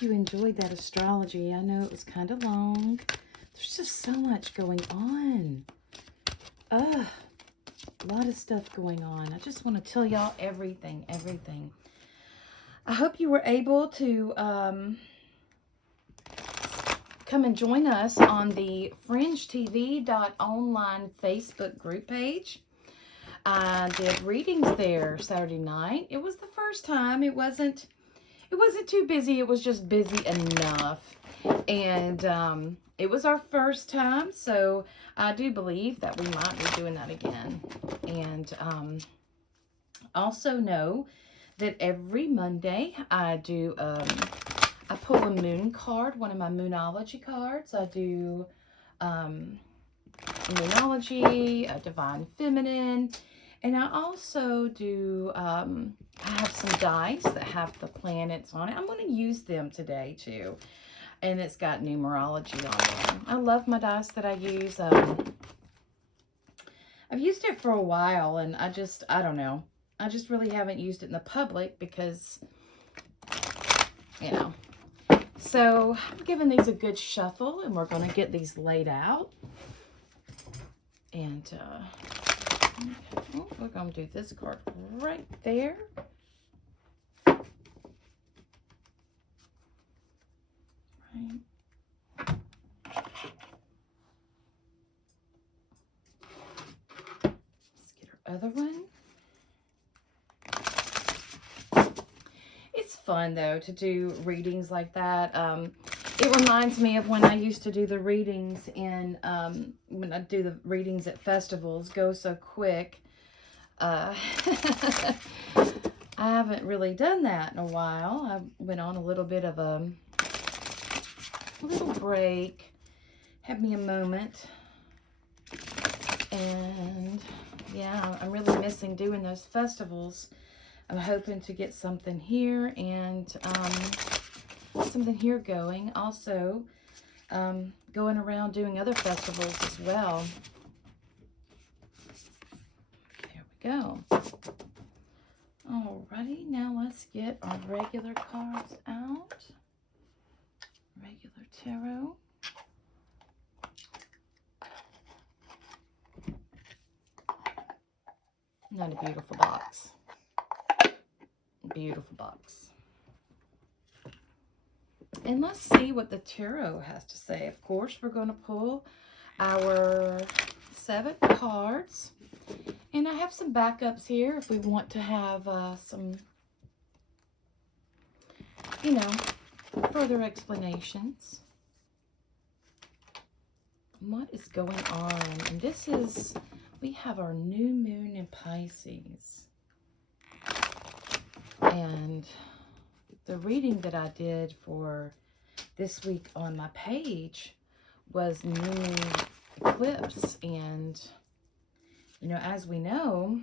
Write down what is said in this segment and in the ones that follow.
hope you enjoyed that astrology. I know it was kind of long. There's just so much going on. A lot of stuff going on. I just want to tell y'all everything. I hope you were able to come and join us on the FringeTV.online Facebook group page. I did readings there Saturday night. It was the first time. It wasn't too busy. It was just busy enough. And it was our first time, so I do believe that we might be doing that again. And also know that every Monday I do, I pull a moon card, one of my moonology cards. I do moonology, a divine feminine, and I also do, I have some dice that have the planets on it. I'm going to use them today too. And it's got numerology on them. I love my dice that I use. I've used it for a while, and I don't know. I just really haven't used it in the public because, you know. So I'm giving these a good shuffle, and we're going to get these laid out. And okay. We're going to do this card right there. Right. Let's get our other one. It's fun, though, to do readings like that. It reminds me of when I used to do the readings in, when I do the readings at festivals, go so quick. I haven't really done that in a while. I went on a little bit of a little break, had me a moment, and yeah, I'm really missing doing those festivals. I'm hoping to get something here and something here going. Also, going around doing other festivals as well. There we go. Alrighty, now let's get our regular cards out. Regular tarot. Not a beautiful box. Beautiful box. And let's see what the tarot has to say. Of course, we're going to pull our 7 cards. And I have some backups here if we want to have some, you know, further explanations. What is going on? And this is, we have our new moon in Pisces. And the reading that I did for this week on my page was new moon eclipse. And, you know, as we know,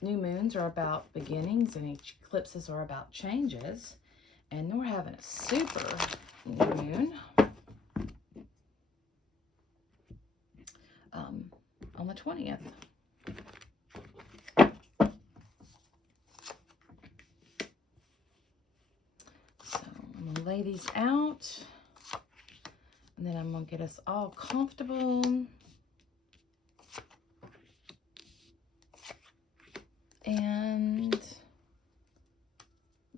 new moons are about beginnings and eclipses are about changes. And we're having a super new moon on the 20th. So I'm going to lay these out. And then I'm going to get us all comfortable. And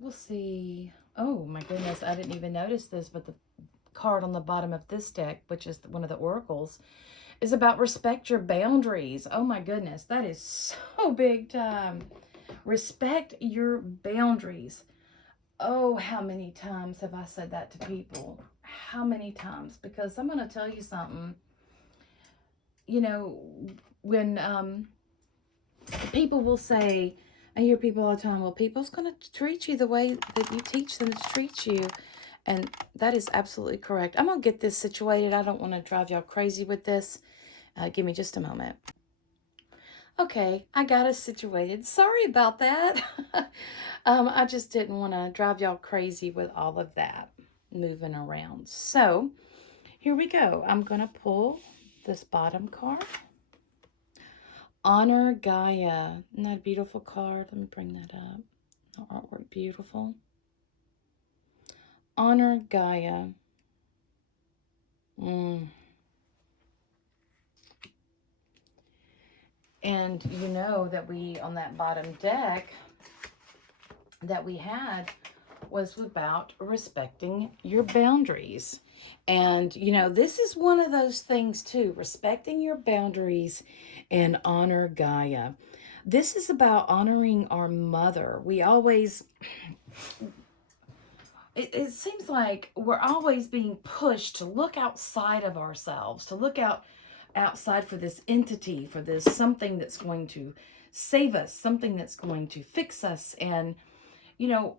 we'll see. Oh my goodness, I didn't even notice this, but the card on the bottom of this deck, which is one of the oracles, is about respect your boundaries. Oh my goodness, that is so big time. Respect your boundaries. Oh, how many times have I said that to people? How many times? Because I'm going to tell you something. You know, when people will say, I hear people all the time, well, people's going to treat you the way that you teach them to treat you. And that is absolutely correct. I'm going to get this situated. I don't want to drive y'all crazy with this. Give me just a moment. Okay, I got us situated. Sorry about that. I just didn't want to drive y'all crazy with all of that moving around. So here we go. I'm going to pull this bottom card. Honor Gaia. Isn't that a beautiful card? Let me bring that up. The artwork, beautiful. Honor Gaia. And you know that we, on that bottom deck that we had, was about respecting your boundaries. And, you know, this is one of those things too, respecting your boundaries and honor Gaia. This is about honoring our mother. We always, it seems like we're always being pushed to look outside of ourselves, to look outside for this entity, for this something that's going to save us, something that's going to fix us. And, you know,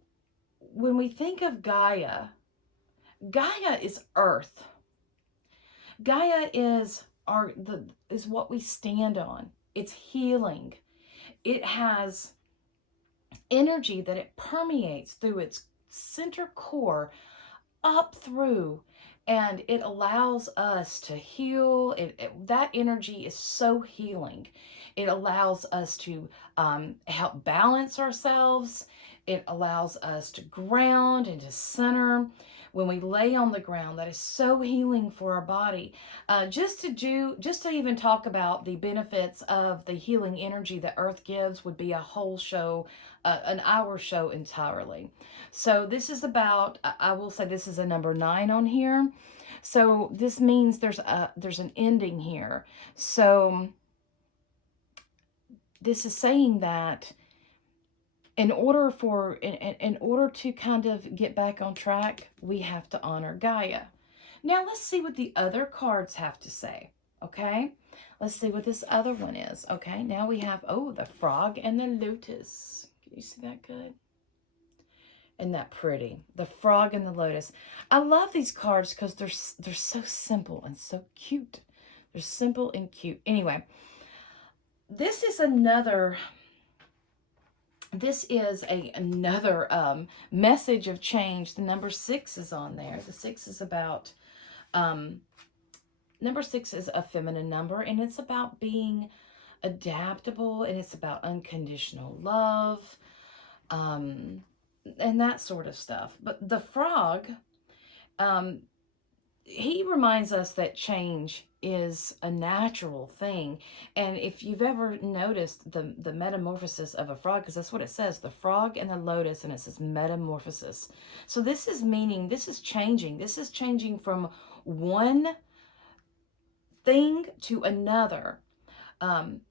when we think of Gaia, Gaia is earth. Gaia is is what we stand on. It's healing. It has energy that it permeates through its center core up through, and it allows us to heal. That energy is so healing. It allows us to help balance ourselves. It allows us to ground and to center. When we lay on the ground, that is so healing for our body. Just to even talk about the benefits of the healing energy that Earth gives would be a whole show, an hour show entirely. So this is about, I will say this is a number 9 on here. So this means there's an ending here. So this is saying that in order to kind of get back on track, we have to honor Gaia. Now let's see what the other cards have to say. Okay, let's see what this other one is. Okay, now we have, oh, the frog and the lotus. Can you see that good? Isn't that pretty? The frog and the lotus. I love these cards because they're so simple and so cute. They're simple and cute. Anyway, this is another message of change. The number 6 is on there. The 6 is about number 6 is a feminine number, and it's about being adaptable, and it's about unconditional love. And that sort of stuff. But the frog, he reminds us that change is a natural thing. And if you've ever noticed the metamorphosis of a frog, because that's what it says, the frog and the lotus, and it says metamorphosis. So this is meaning, this is changing. This is changing from one thing to another.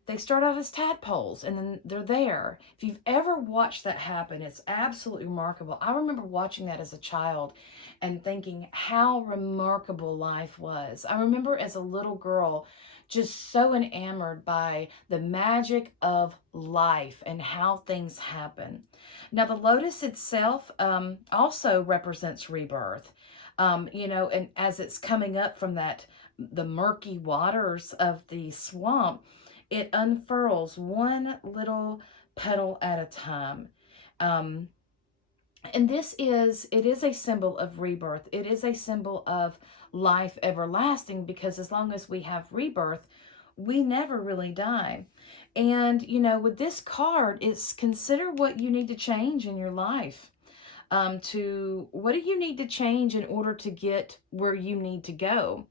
They start out as tadpoles and then they're there. If you've ever watched that happen, it's absolutely remarkable. I remember watching that as a child and thinking how remarkable life was. I remember as a little girl just so enamored by the magic of life and how things happen. Now, the lotus itself also represents rebirth. And as it's coming up from the murky waters of the swamp, it unfurls one little petal at a time. And it is a symbol of rebirth. It is a symbol of life everlasting, because as long as we have rebirth, we never really die. And, with this card, it's consider what you need to change in your life. What do you need to change in order to get where you need to go?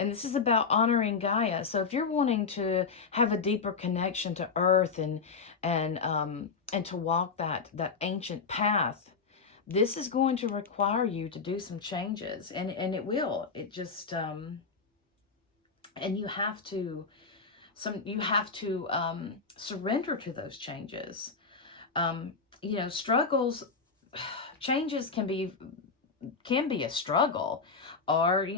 And this is about honoring Gaia. So if you're wanting to have a deeper connection to Earth and to walk that ancient path, this is going to require you to do some changes, and it will. It just and you have to surrender to those changes. Struggles, changes can be a struggle, or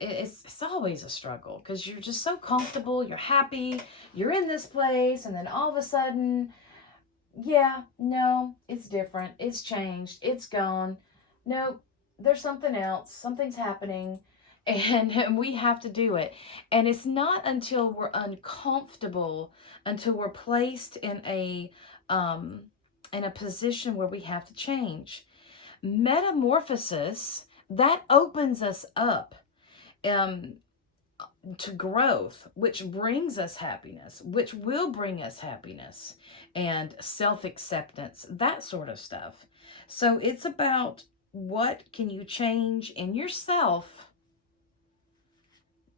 it's always a struggle, because you're just so comfortable, you're happy, you're in this place, and then all of a sudden, yeah, no, it's different, it's changed, it's gone, nope, there's something else, something's happening, and we have to do it. And it's not until we're uncomfortable, until we're placed in a position where we have to change. Metamorphosis, that opens us up to growth, which brings us happiness, which will bring us happiness and self-acceptance, that sort of stuff. So it's about what can you change in yourself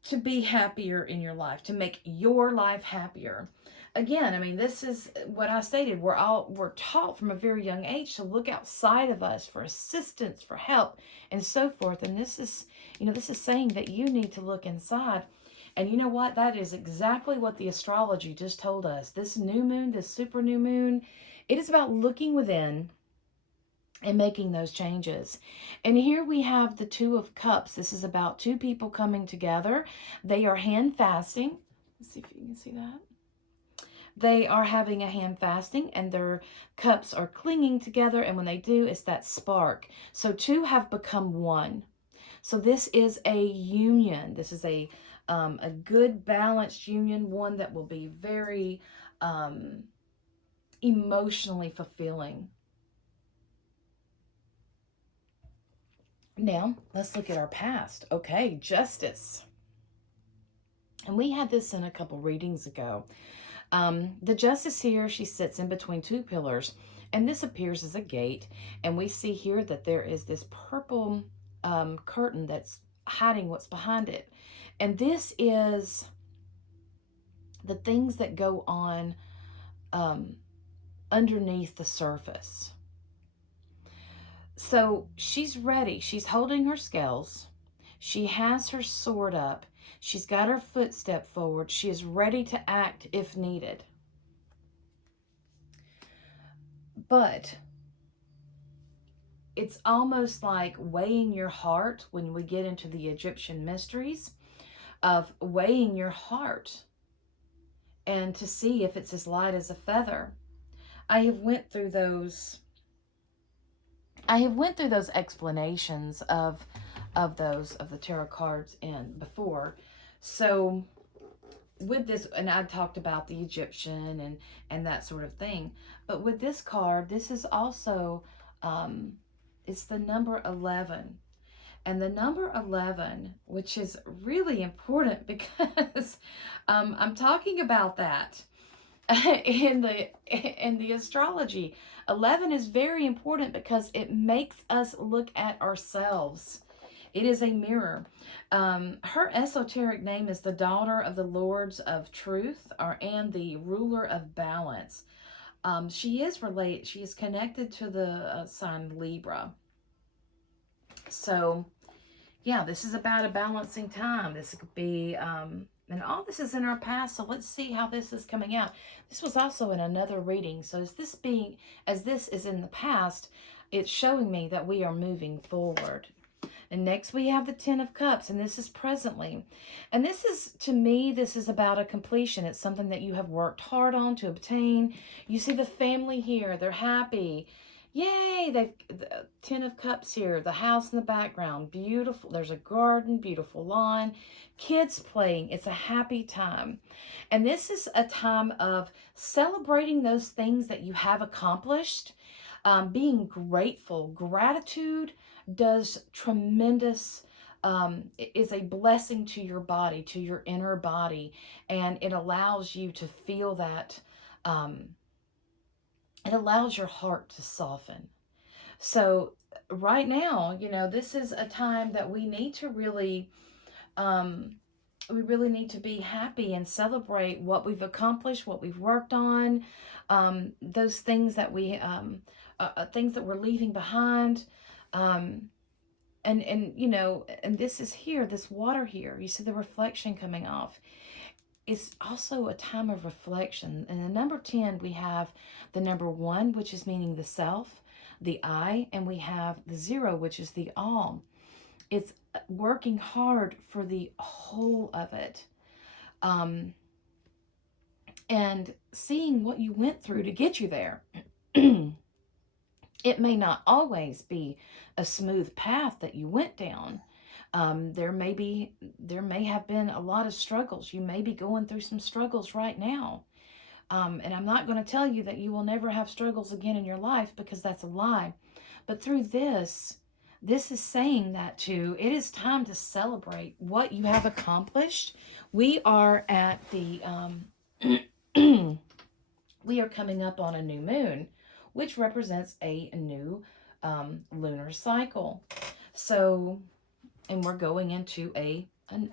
to be happier in your life, to make your life happier. Again, I mean, this is what I stated. We're taught from a very young age to look outside of us for assistance, for help, and so forth. And this is, this is saying that you need to look inside. And you know what? That is exactly what the astrology just told us. This new moon, this super new moon, it is about looking within and making those changes. And here we have the Two of Cups. This is about two people coming together. They are hand fasting. Let's see if you can see that. They are having a hand fasting and their cups are clinging together. And when they do, it's that spark. So two have become one. So this is a union. This is a good balanced union, one that will be very emotionally fulfilling. Now, let's look at our past. Okay, justice. And we had this in a couple readings ago. The justice here, she sits in between two pillars, and this appears as a gate. And we see here that there is this purple curtain that's hiding what's behind it. And this is the things that go on underneath the surface. So she's ready. She's holding her scales. She has her sword up. She's got her foot step forward. She is ready to act if needed. But it's almost like weighing your heart when we get into the Egyptian mysteries of weighing your heart and to see if it's as light as a feather. I have went through those explanations of the tarot cards and before. So with this, and I talked about the Egyptian and that sort of thing, but with this card, this is also it's the number 11. And the number 11, which is really important because I'm talking about that in the astrology. 11 is very important because it makes us look at ourselves. It is a mirror. Her esoteric name is the daughter of the Lords of Truth, and the ruler of balance. She is connected to the sign Libra. So yeah, this is about a balancing time. This could be, and all this is in our past, so let's see how this is coming out. This was also in another reading, so as this is in the past, it's showing me that we are moving forward. And next we have the Ten of Cups, and this is presently. And this is, to me, this is about a completion. It's something that you have worked hard on to obtain. You see the family here, they're happy. Yay, the Ten of Cups here, the house in the background, beautiful. There's a garden, beautiful lawn, kids playing. It's a happy time. And this is a time of celebrating those things that you have accomplished, being grateful. Gratitude does tremendous, is a blessing to your body, to your inner body, and it allows you to feel that, it allows your heart to soften. So right now, this is a time that we need to really need to be happy and celebrate what we've accomplished, what we've worked on, those things that things that we're leaving behind. And and this is here, this water here, you see the reflection coming off. It's also a time of reflection. And the number 10, we have the number 1, which is meaning the self, the I, and we have the 0, which is the all. It's working hard for the whole of it. And seeing what you went through to get you there. It may not always be a smooth path that you went down. There may have been a lot of struggles. You may be going through some struggles right now. And I'm not going to tell you that you will never have struggles again in your life, because that's a lie. But through this is saying that too, it is time to celebrate what you have accomplished. We are at the, we are coming up on a new moon, which represents a new lunar cycle. So, and we're going into a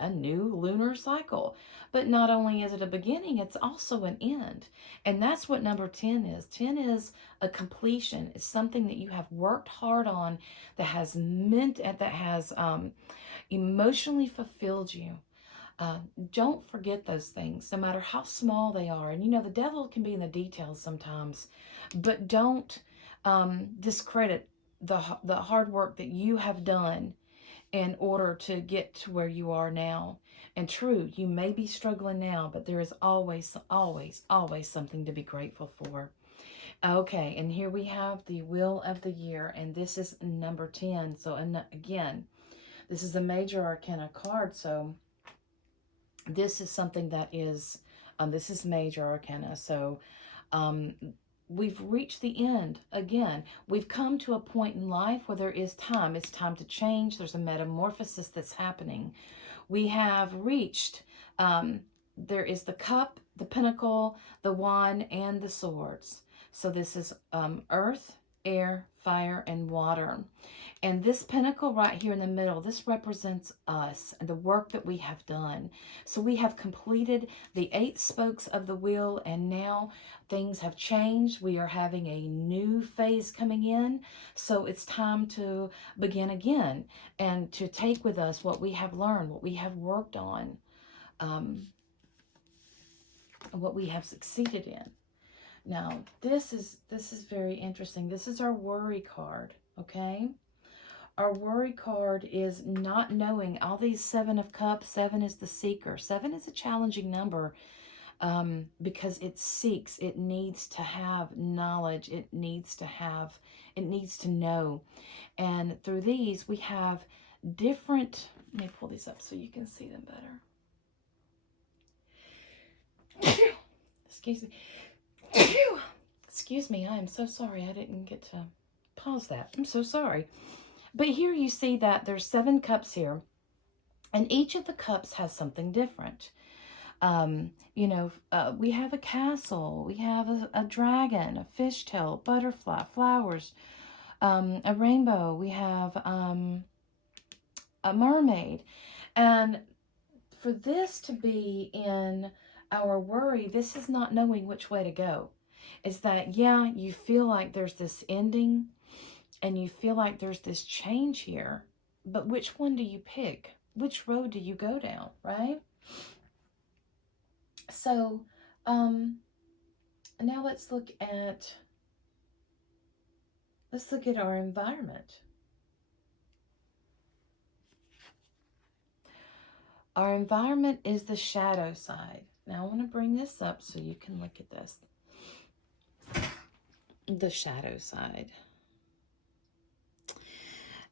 new lunar cycle. But not only is it a beginning, it's also an end. And that's what number 10 is. 10 is a completion. It's something that you have worked hard on, that has emotionally fulfilled you. Don't forget those things, no matter how small they are. And the devil can be in the details sometimes, but don't discredit the hard work that you have done in order to get to where you are now. And true, you may be struggling now, but there is always, always, always something to be grateful for. Okay, and here we have the Wheel of the Year, and this is number 10. So, again, this is a major arcana card, so this is something that is, this is major arcana. So, um, we've reached the end. Again, we've come to a point in life where there is time. It's time to change. There's a metamorphosis that's happening. We have reached, there is the cup, the pinnacle, the wand, and the swords. So this is earth, air, fire, and water. And this pinnacle right here in the middle, this represents us and the work that we have done. So we have completed the 8 spokes of the wheel, and now things have changed. We are having a new phase coming in. So it's time to begin again and to take with us what we have learned, what we have worked on, what we have succeeded in. Now, this is very interesting. This is our worry card, okay? Our worry card is not knowing. All these 7 of cups, 7 is the seeker. 7 is a challenging number because it seeks. It needs to have knowledge. It needs to know. And through these, we have different, let me pull these up so you can see them better. Excuse me. Excuse me, I am so sorry. I didn't get to pause that. I'm so sorry. But here you see that there's 7 cups here, and each of the cups has something different. We have a castle, we have a dragon, a fishtail, butterfly, flowers, a rainbow, we have a mermaid. And for this to be in our worry, this is not knowing which way to go. It's that, yeah, you feel like there's this ending, and you feel like there's this change here, but which one do you pick? Which road do you go down, right? So, now let's look at our environment. Our environment is the shadow side. Now I want to bring this up so you can look at this. The shadow side.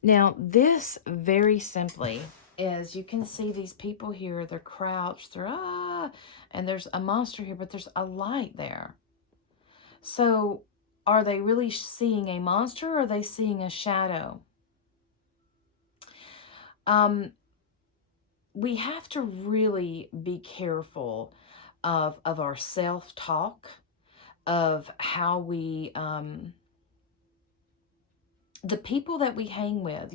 Now, this very simply is, you can see these people here, they're crouched, and there's a monster here, but there's a light there. So, are they really seeing a monster, or are they seeing a shadow? We have to really be careful of our self-talk, of how we, the people that we hang with,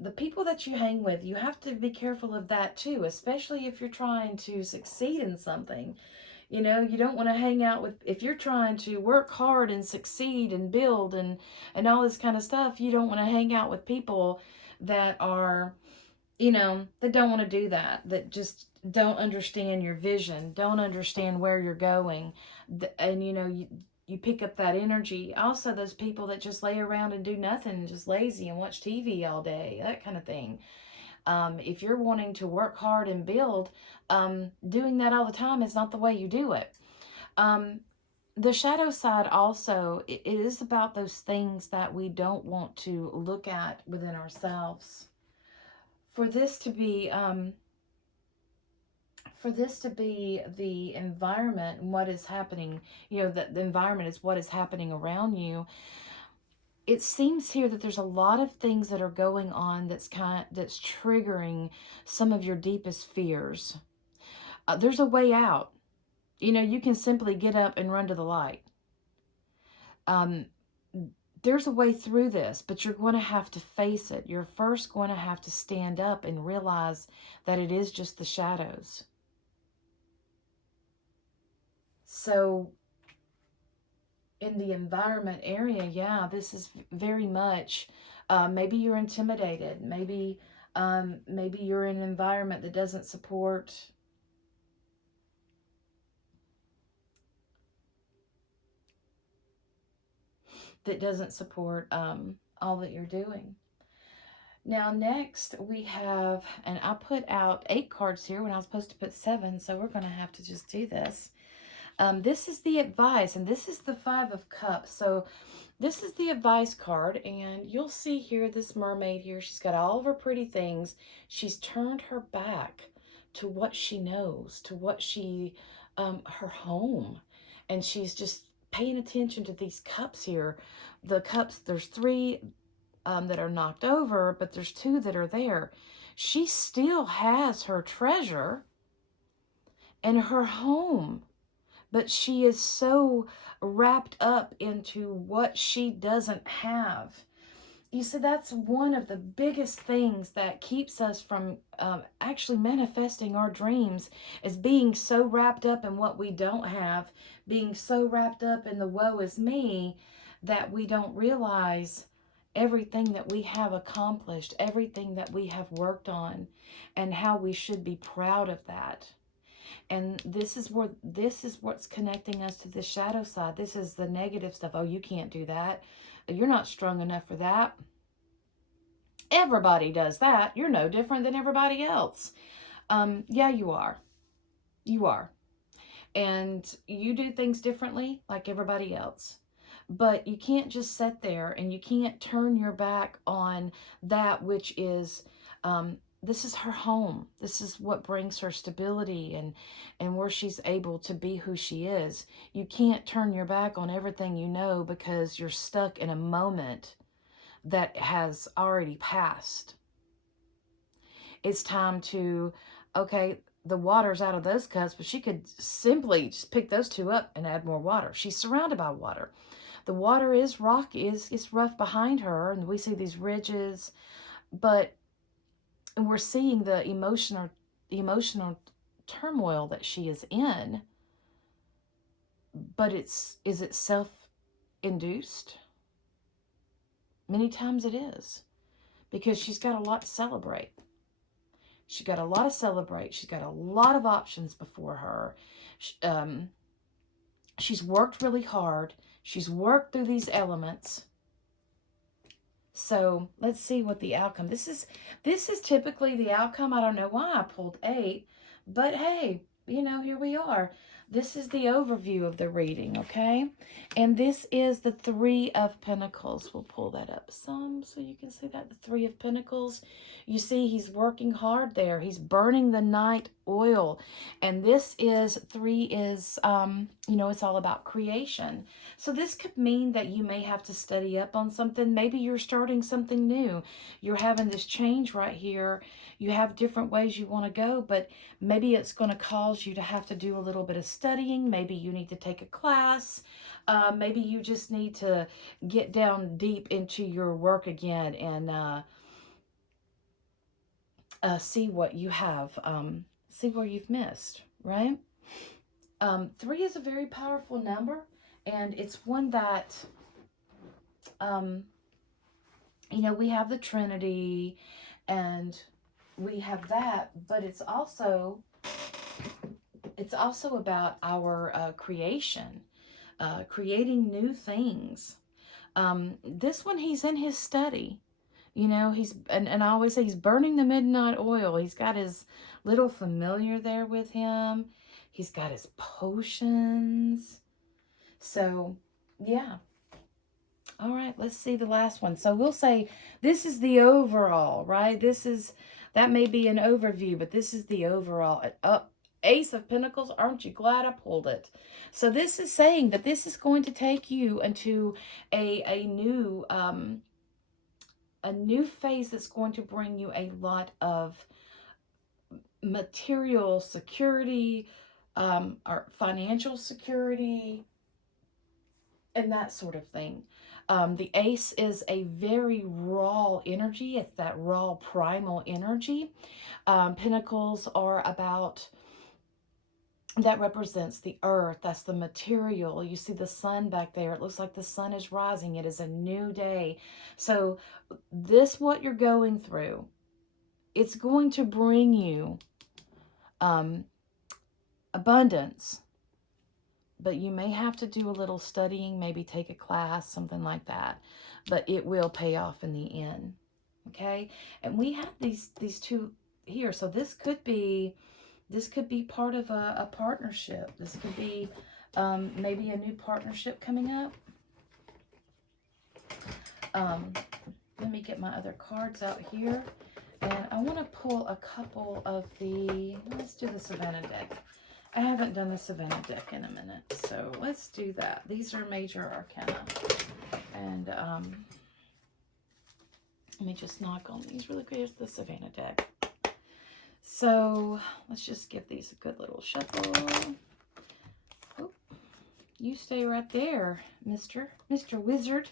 the people that you hang with, you have to be careful of that too, especially if you're trying to succeed in something. You don't want to hang out with, if you're trying to work hard and succeed and build and all this kind of stuff, you don't want to hang out with people that are, that don't want to do that, that just don't understand your vision, don't understand where you're going. And, you pick up that energy. Also, those people that just lay around and do nothing, just lazy and watch TV all day, that kind of thing. If you're wanting to work hard and build, doing that all the time is not the way you do it. The shadow side also, it is about those things that we don't want to look at within ourselves. For this to be the environment and what is happening, that the environment is what is happening around you. It seems here that there's a lot of things that are going on that's triggering some of your deepest fears. There's a way out. You can simply get up and run to the light. there's a way through this, but you're going to have to face it. You're first going to have to stand up and realize that it is just the shadows. So in the environment area, yeah, this is very much, maybe you're intimidated. Maybe you're in an environment that doesn't support all that you're doing. Now, next we have, and I put out 8 cards here when I was supposed to put 7, so we're going to have to just do this. This is the advice, and this is the 5 of Cups. So this is the advice card, and you'll see here this mermaid here. She's got all of her pretty things. She's turned her back to what she knows, to what her home, and she's just paying attention to these cups here. The cups, there's 3 that are knocked over, but there's 2 that are there. She still has her treasure and her home, but she is so wrapped up into what she doesn't have. You see, that's one of the biggest things that keeps us from actually manifesting our dreams, is being so wrapped up in what we don't have, being so wrapped up in the woe is me, that we don't realize everything that we have accomplished, everything that we have worked on, and how we should be proud of that. And this is what's connecting us to the shadow side. This is the negative stuff. Oh, you can't do that. You're not strong enough for that. Everybody does that. You're no different than everybody else. Yeah, you are. You are. And you do things differently like everybody else. But you can't just sit there, and you can't turn your back on that which is, this is her home. This is what brings her stability and where she's able to be who she is. You can't turn your back on everything you know because you're stuck in a moment that has already passed. It's time to, okay, the water's out of those cups, but she could simply just pick those 2 up and add more water. She's surrounded by water. The water is rocky, is rough behind her, and we see these ridges, but we're seeing the emotional turmoil that she is in. But is it self-induced? Many times it is, because she's got a lot to celebrate. She's got a lot to celebrate. She's got a lot of options before her. She's worked really hard. She's worked through these elements. So let's see what the outcome. This is typically the outcome. I don't know why I pulled 8, but hey, here we are. This is the overview of the reading, okay? And this is the 3 of Pentacles. We'll pull that up some so you can see that. The 3 of Pentacles. You see he's working hard there. He's burning the night oil. And this is 3 is, it's all about creation. So this could mean that you may have to study up on something. Maybe you're starting something new. You're having this change right here. You have different ways you want to go, but maybe it's going to cause you to have to do a little bit of studying. Maybe you need to take a class. Maybe you just need to get down deep into your work again and see what you have, see where you've missed, right? 3 is a very powerful number, and it's one that, we have the Trinity, and we have that, but it's also about our creation, creating new things. This one, he's in his study. He's, and I always say he's burning the midnight oil. He's got his little familiar there with him. He's got his potions. So, yeah. All right, let's see the last one. So we'll say this is the overall, right? That may be an overview, but this is the overall. Ace of Pentacles, aren't you glad I pulled it? So this is saying that this is going to take you into a new phase that's going to bring you a lot of material security, or financial security, and that sort of thing. The ace is a very raw energy. It's that raw primal energy. Pentacles are about, that represents the earth. That's the material. You see the sun back there. It looks like the sun is rising. It is a new day. So this, what you're going through, it's going to bring you abundance. But you may have to do a little studying, maybe take a class, something like that. But it will pay off in the end. Okay? And we have these two here. So this could be part of a partnership. This could be maybe a new partnership coming up. Let me get my other cards out here. And I want to pull a couple of the, let's do the Savannah deck. I haven't done the Savannah deck in a minute, so let's do that. These are major arcana. And let me just knock on these really quick. Here's the Savannah deck. So let's just give these a good little shuffle. Oh, you stay right there, Mr. Wizard.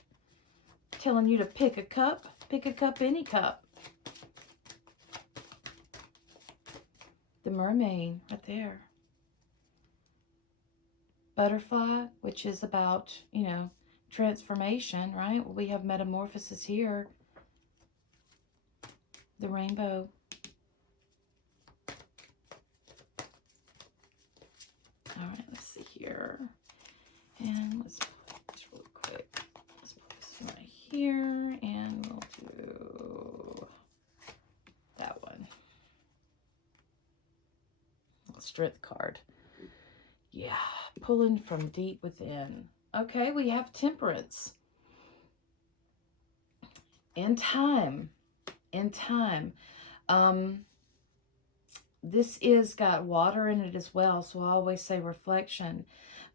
Telling you to pick a cup. Pick a cup, any cup. The mermaid right there. Butterfly, which is about, you know, transformation, right? Well, we have metamorphosis here. The rainbow. All right, let's see here. And let's put this really quick. Let's put this right here, and we'll do that one. Strength card. Yeah, pulling from deep within. Okay, we have temperance. In time. This is got water in it as well, so I always say reflection.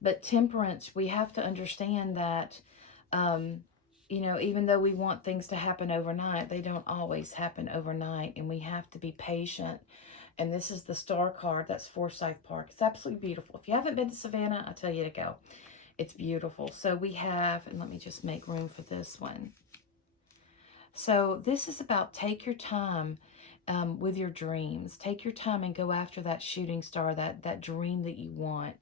But temperance, we have to understand that, you know, even though we want things to happen overnight, they don't always happen overnight, and we have to be patient. And this is the star card. That's Forsyth Park. It's absolutely beautiful. If you haven't been to Savannah, I tell you to go. It's beautiful. So we have, and let me just make room for this one. So this is about take your time with your dreams. Take your time and go after that shooting star, that dream that you want.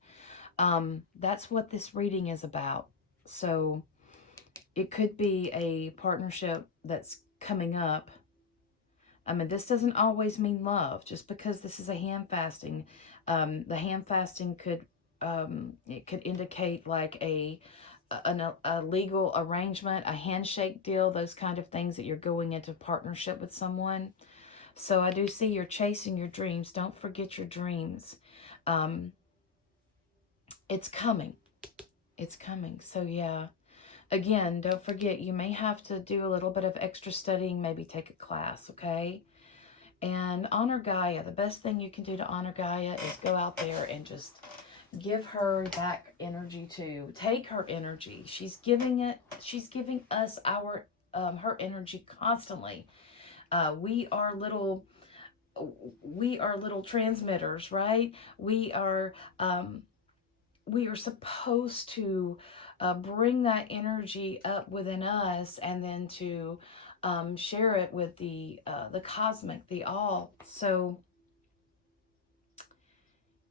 That's what this reading is about. So it could be a partnership that's coming up. I mean, this doesn't always mean love. Just because this is a hand fasting, the hand fasting could it could indicate like a legal arrangement, a handshake deal, those kind of things that you're going into partnership with someone. So I do see you're chasing your dreams. Don't forget your dreams. It's coming. It's coming. So yeah. Again, don't forget, you may have to do a little bit of extra studying, maybe take a class, okay? And honor Gaia. The best thing you can do to honor Gaia is go out there and just give her that energy too. Take her energy. She's giving us our her energy constantly. We are little transmitters, right? We are supposed to bring that energy up within us, and then to share it with the cosmic, the all. So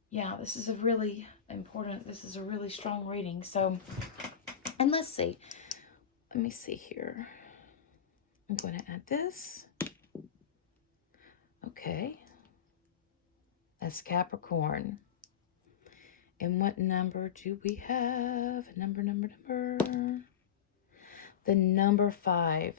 yeah, this is a really important, this is a really strong reading. So, and let's see, let me see here. I'm going to add this. Okay, that's Capricorn. And what number do we have? Number. The number 5.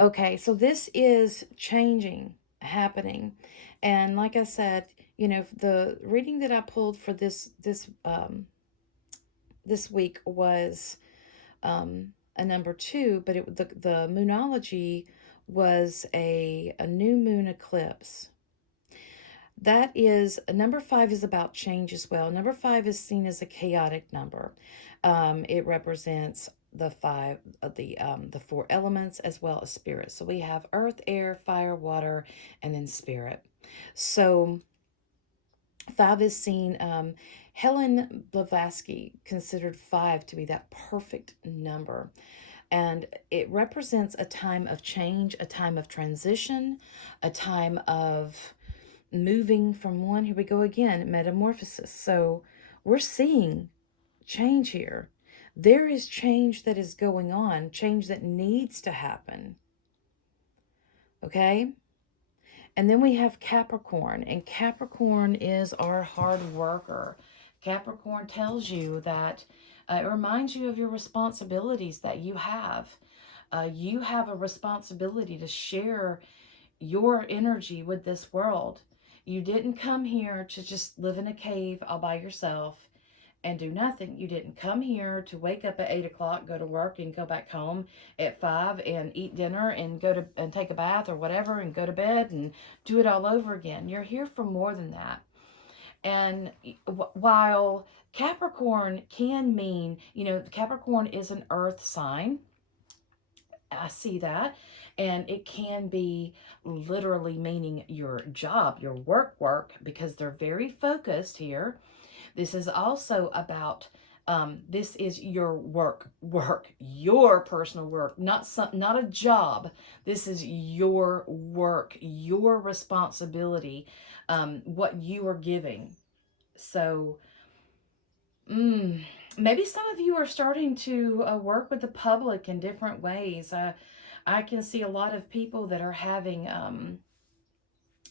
Okay, so this is changing, happening. And like I said, you know, the reading that I pulled for this week was a number 2, but the moonology was a new moon eclipse. That is, number 5 is about change as well. Number 5 is seen as a chaotic number. It represents the 4 elements as well as spirit. So we have earth, air, fire, water, and then spirit. So 5 is seen, Helen Blavatsky considered 5 to be that perfect number. And it represents a time of change, a time of transition, a time of moving from one, here we go again, metamorphosis. So we're seeing change here. There is change that is going on, change that needs to happen. Okay? And then we have Capricorn, and Capricorn is our hard worker. Capricorn tells you that it reminds you of your responsibilities that you have. You have a responsibility to share your energy with this world. You didn't come here to just live in a cave all by yourself and do nothing. You didn't come here to wake up at 8 o'clock, go to work, and go back home at 5 and eat dinner and go to and take a bath or whatever and go to bed and do it all over again. You're here for more than that. And while Capricorn can mean, Capricorn is an earth sign. I see that. And it can be literally meaning your job, your work, because they're very focused here. This is also about this is your work, your personal work, not a job. This is your work, your responsibility, what you are giving. So, maybe some of you are starting to work with the public in different ways. I can see a lot of people that are having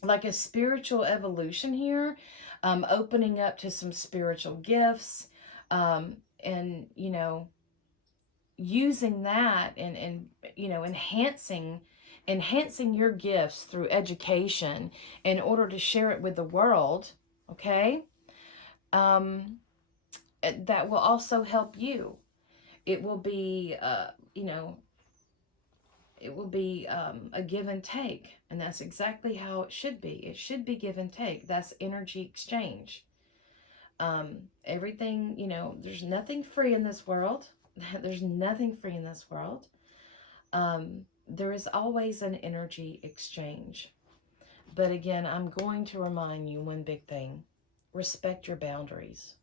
like a spiritual evolution here, opening up to some spiritual gifts, and using that and enhancing your gifts through education in order to share it with the world. Okay, um, that will also help you. It will be, it will be a give and take, and that's exactly how it should be. It should be give and take. That's energy exchange. Everything, there's nothing free in this world. There's nothing free in this world. There is always an energy exchange. But again, I'm going to remind you one big thing: respect your boundaries.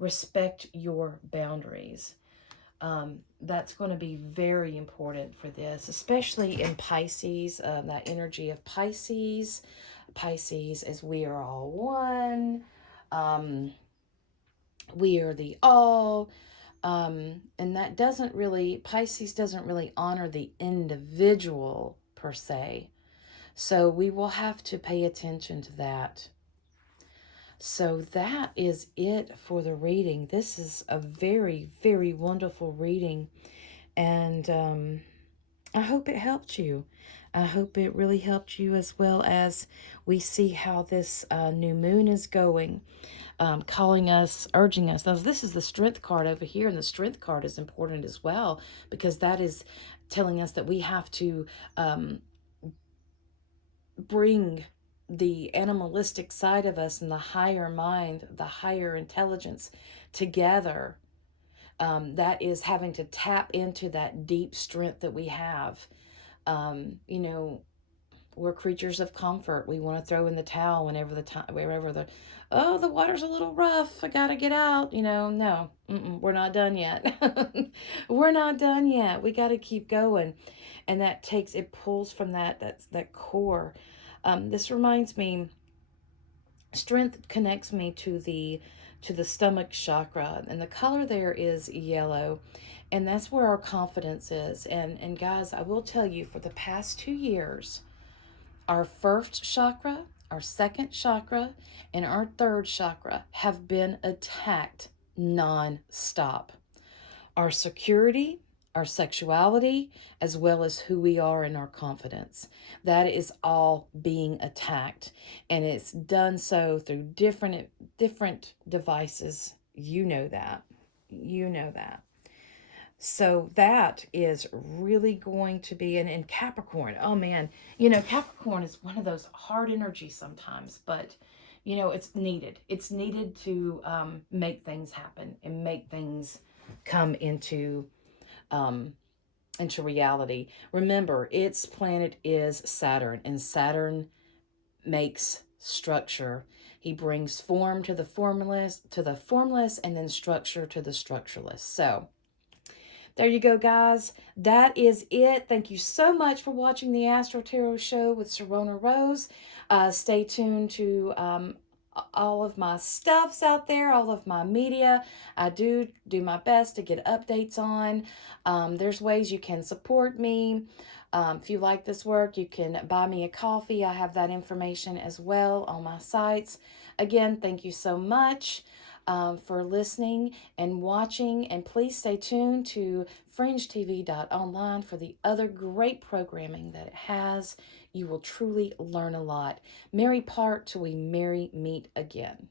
Respect your boundaries. That's going to be very important for this, especially in Pisces, that energy of Pisces. Pisces is we are all one. We are the all. And that doesn't really, Pisces doesn't really honor the individual per se. So we will have to pay attention to that. So that is it for the reading. This is a very, very wonderful reading. And I hope it helped you. I hope it really helped you, as well as we see how this new moon is going, calling us, urging us. Now, this is the Strength card over here, and the Strength card is important as well, because that is telling us that we have to bring the animalistic side of us and the higher mind, the higher intelligence together. That is having to tap into that deep strength that we have. We're creatures of comfort. We want to throw in the towel wherever the water's a little rough. I gotta get out. No, we're not done yet. We're not done yet. We got to keep going, and it pulls from that core. This reminds me. Strength connects me to the stomach chakra, and the color there is yellow, and that's where our confidence is. And guys, I will tell you, for the past 2 years, our first chakra, our second chakra, and our third chakra have been attacked non-stop. Our security, our sexuality, as well as who we are and our confidence. That is all being attacked, and it's done so through different devices. You know that. You know that. So that is really going to be, and Capricorn, oh man, Capricorn is one of those hard energies sometimes, but it's needed. It's needed to make things happen and make things come into reality. Remember, its planet is Saturn, and Saturn makes structure. He brings form to the formless, and then structure to the structureless. So there you go, guys. That is it. Thank you so much for watching the Astro Tarot Show with Sharona Rose. Stay tuned to all of my stuffs out there, all of my media. I do my best to get updates on. There's ways you can support me. If you like this work, you can buy me a coffee. I have that information as well on my sites. Again, thank you so much for listening and watching. And please stay tuned to fringetv.online for the other great programming that it has. You will truly learn a lot. Merry part till we merry meet again.